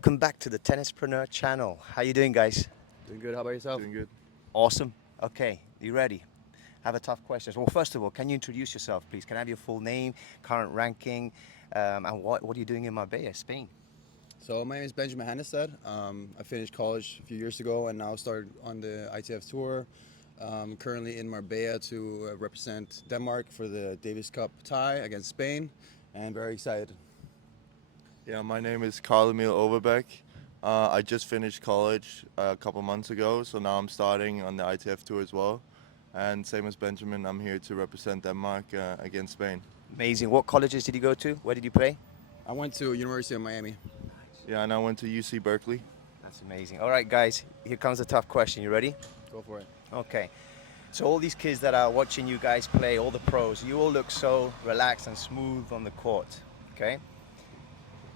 Welcome back to the Tennispreneur channel. How you doing, guys? Doing good. How about yourself? Doing good. Awesome. Okay, you ready? Have a tough question. Well, first of all, can you introduce yourself, please? Can I have your full name, current ranking, and what are you doing in Marbella, Spain? So my name is Benjamin Hannestad. I finished college a few years ago and now started on the ITF Tour. Currently in Marbella to represent Denmark for the Davis Cup tie against Spain, and very excited. Yeah, my name is Carl Emil Overbeck. I just finished college a couple months ago, so now I'm starting on the ITF Tour as well. And same as Benjamin, I'm here to represent Denmark against Spain. Amazing. What colleges did you go to? Where did you play? I went to University of Miami. Yeah, and I went to UC Berkeley. That's amazing. All right, guys, here comes the tough question. You ready? Go for it. Okay. So all these kids that are watching you guys play, all the pros, you all look so relaxed and smooth on the court, okay?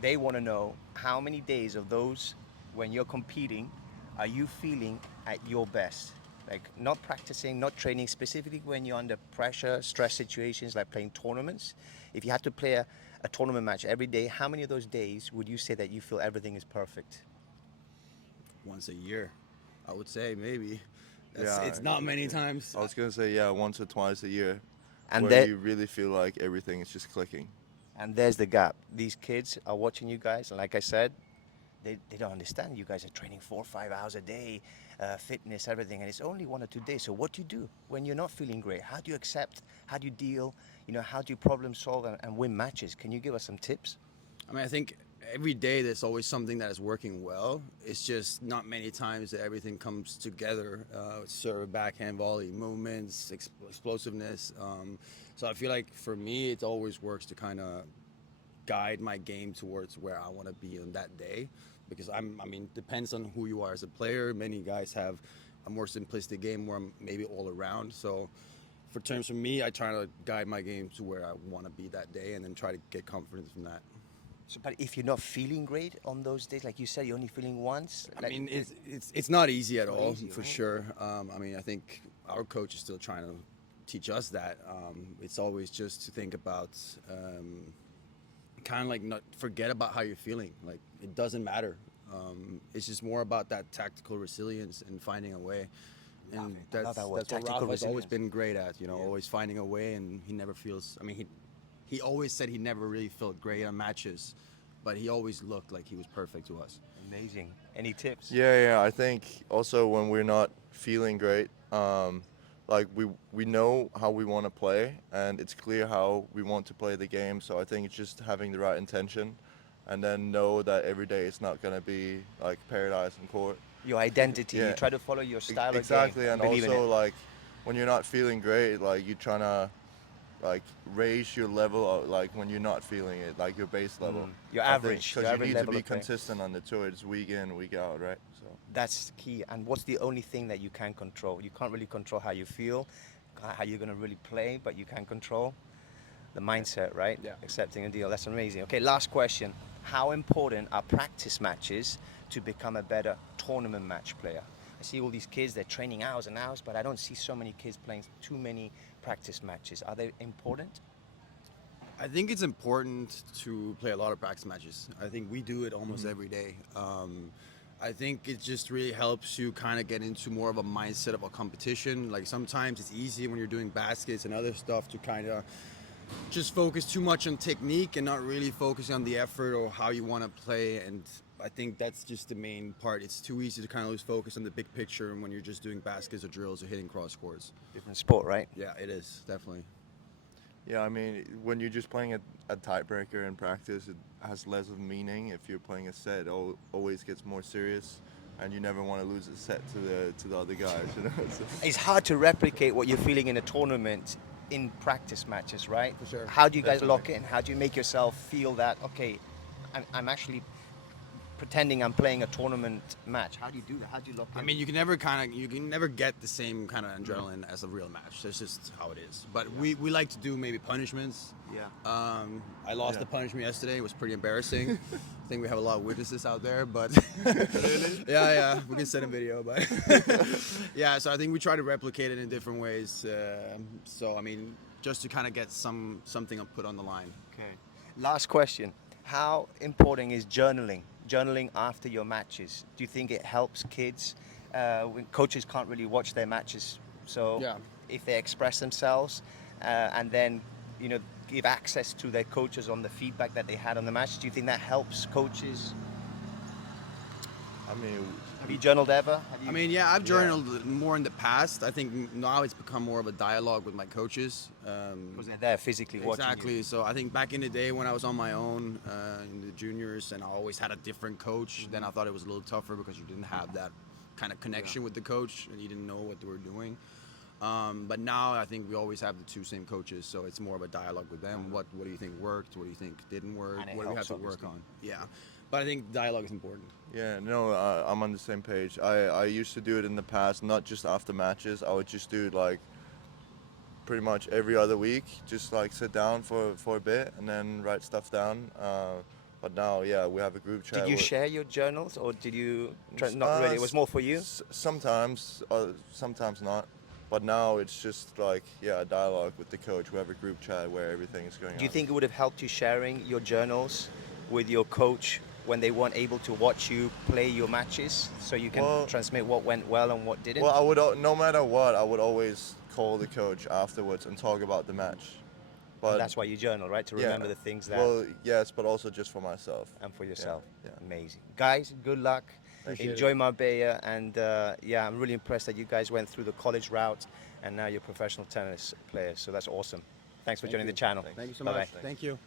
They want to know how many days of those when you're competing are you feeling at your best? Like not practicing, not training, specifically when you're under pressure, stress situations like playing tournaments. If you had to play a tournament match every day, how many of those days would you say that you feel everything is perfect? Once a year, I would say maybe. Yeah, It's not many times. I was gonna say once or twice a year, And where you really feel like everything is just clicking. And there's the gap. These kids are watching you guys, and like I said, they don't understand. You guys are training 4 or 5 hours a day, fitness, everything, and it's only 1 or 2 days. So what do you do when you're not feeling great? How do you accept? How do you deal? You know, how do you problem solve and win matches? Can you give us some tips? I mean, I think every day there's always something that is working well. It's just not many times that everything comes together. Serve, backhand, volley, movements, explosiveness. So I feel like for me, it always works to kind of guide my game towards where I want to be on that day. Because I mean, depends on who you are as a player. Many guys have a more simplistic game where I'm maybe all around. So for terms of me, I try to guide my game to where I want to be that day and then try to get confidence from that. So, but if you're not feeling great on those days, like you said, you're only feeling once. I mean, it's not easy at all, easy, for right? sure. I mean, I think our coach is still trying to teach us that. It's always just to think about kind of like not forget about how you're feeling. Like it doesn't matter. It's just more about that tactical resilience and finding a way. And that's what Ralph has always been great at. You know, always finding a way, and he never feels. I mean, he always said he never really felt great on matches, but he always looked like he was perfect to us. Amazing. Any tips? Yeah. I think also when we're not feeling great, like we know how we want to play, and it's clear how we want to play the game. So I think it's just having the right intention, and then know that every day it's not gonna be like paradise on court. Your identity. Yeah. You try to follow your style Exactly, of game. and believe in also it. like when you're not feeling great, like you're trying to like raise your level of, like when you're not feeling it, like your base level. Your average. Your Because you average need to level be of play. consistent on the tour. It's week in, week out, right? So That's key. And what's the only thing that you can control? You can't really control how you feel, how you're going to really play, but you can control the mindset, right? Yeah. Accepting a deal. That's amazing. Okay, last question. How important are practice matches to become a better tournament match player? I see all these kids, they're training hours and hours, but I don't see so many kids playing too many practice matches. Are they important? I think it's important to play a lot of practice matches. I think we do it almost every day. I think it just really helps you kind of get into more of a mindset of a competition. Like sometimes it's easy when you're doing baskets and other stuff to kind of just focus too much on technique and not really focus on the effort or how you want to play. And I think that's just the main part. It's too easy to kind of lose focus on the big picture and when you're just doing baskets or drills or hitting cross courts. Different sport, right? Yeah, it is, definitely. yeah, I mean, when you're just playing a tiebreaker in practice, it has less of meaning. If you're playing a set, it always gets more serious, and you never want to lose a set to the other guys. You know, so, It's hard to replicate what you're feeling in a tournament in practice matches, right? For sure. How do you guys Definitely. lock in? How do you make yourself feel that, okay, I'm actually pretending I'm playing a tournament match? How do you do that? How do you lock in? I mean, you can never get the same kind of adrenaline as a real match. That's just how it is. But we like to do maybe punishments. Yeah. I lost the punishment yesterday. It was pretty embarrassing. I think we have a lot of witnesses out there, but Really? yeah, we can send a video. But yeah, so I think we try to replicate it in different ways. So I mean, just to kind of get something put on the line. Okay. Last question. How important is journaling journaling after your matches? Do you think it helps kids? When coaches can't really watch their matches, so Yeah. if they express themselves and then, you know, give access to their coaches on the feedback that they had on the match, do you think that helps coaches? I mean, Have you journaled ever? I mean, yeah, I've journaled more in the past. I think now it's become more of a dialogue with my coaches. Because they're there physically watching Exactly. you. So I think back in the day when I was on my own in the juniors and I always had a different coach, then I thought it was a little tougher because you didn't have that kind of connection with the coach and you didn't know what they were doing. But now I think we always have the two same coaches, so it's more of a dialogue with them. What do you think worked? What do you think didn't work? And it What do we have helps, to work obviously. on? Yeah. But I think dialogue is important. yeah, no, I'm on the same page. I used to do it in the past, not just after matches. I would just do it like pretty much every other week, just like sit down for a bit and then write stuff down. But now, yeah, we have a group chat. Did you share your journals, or did you not really? It was more for you. Sometimes, sometimes not. But now it's just like, yeah, a dialogue with the coach. We have a group chat where everything is going on. Do you think it would have helped you sharing your journals with your coach when they weren't able to watch you play your matches, so you can Well- transmit what went well and what didn't? Well, I would, no matter what, I would always call the coach afterwards and talk about the match. But And that's why you journal, right? To yeah, remember the things that Well, yes, but also just for myself. and for yourself. yeah. Amazing, guys. Good luck. Appreciate Enjoy it. Marbella, and yeah, I'm really impressed that you guys went through the college route and now you're professional tennis players. So that's awesome. Thanks for joining you. the channel. Thanks. Thank you so Bye-bye. much. Thank you.